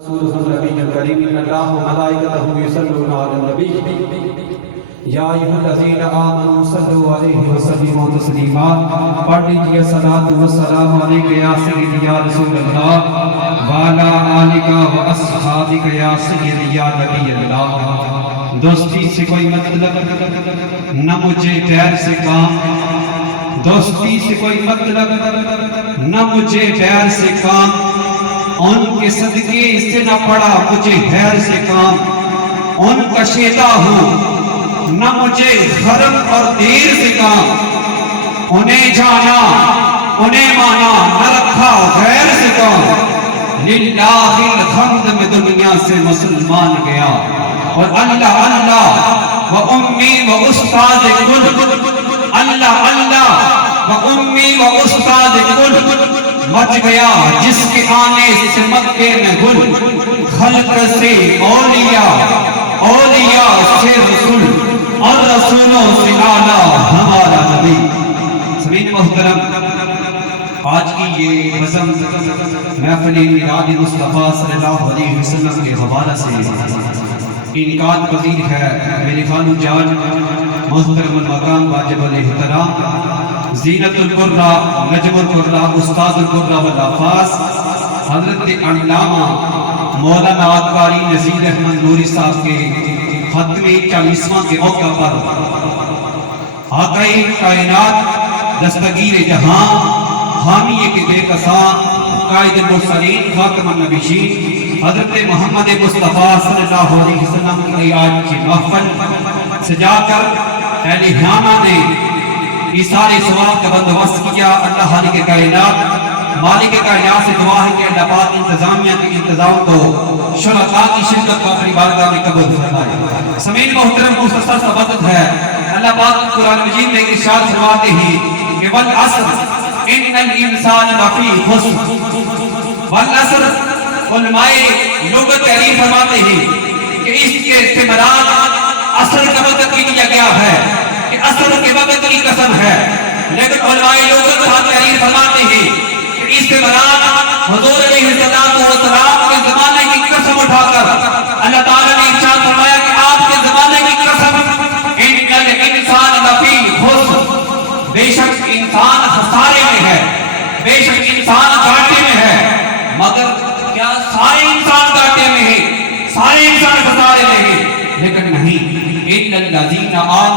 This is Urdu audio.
رسول النبی الکریم ان اللہ و ملائکتہ یصلون علی النبی یا ایھا الذین آمنوا صلوا علیہ وسلموا تسلیما۔ پڑھ لیجئے صلاۃ و سلام علیک یا سیدی یا رسول اللہ وعلی آلک و اصحابک یا سیدی یا نبی اللہ۔ دوستی سے کوئی مطلب نہ مجھے غیر سے کام، دوستی سے کوئی مطلب نہ مجھے غیر سے کام، ان کے صدقے سے نہ پڑا مجھے غیر سے کام، ان کا شیدا ہوں نہ مجھے غرم اور دیر سے کام، انہیں جانا انہیں مانا نہ رکھا غیر سے کام، للہ الحمد میں دنیا سے مسلمان گیا، اور اللہ اللہ و امی و استاد کل، اللہ اللہ و امی و استاد کل، مچ گیا جس کے آنے سے مکے میں گل، خلق سے اولیاء اولیاء سے رسول اور رسولوں سے اعلیٰ ہمارا نبی۔ سمعین محترم، آج کی یہ نظم محفل میلاد مصطفیٰ صلی اللہ علیہ وسلم کے حوالے سے انعقاد پذیر ہے۔ میرے خالو جان محترم المقام واجب الاحترام زینت القرہ نجم القرہ استاد القرہ والحفاظ حضرت علامہ مولانا قاری نذیر احمد نوری صاحب کے ختم 40واں کے موقع پر آقا کائنات دستگیر جہاں حامی کے بے کساں قائد المرسلین خاتم النبیین حضرت محمد مصطفیٰ صلی اللہ علیہ وسلم کی آج کی محفل سجا کر اہل ہیامہ نے سارے ثواب کا بندوبست کیا۔ اللہ خالق کائنات مالک کائنات سے دعا ہے کہ اللہ پاک انتظامیہ کے انتظام کو شرکاء کی شرکت کو اپنی بارگاہ میں قبول فرمائے۔ سمعین محترم، مختصر سا وقت ہے، اللہ پاک قرآن مجید میں ارشاد فرماتے ہیں کہ والعصر ان الانسان لفی خسر، والعصر علماء لغت تحریر فرماتے ہیں کہ اس کے استعمال عصر کا وقت بھی دیا گیا ہے کہ عصر کے وقت کی قسم ہے، لیکن علماء لغت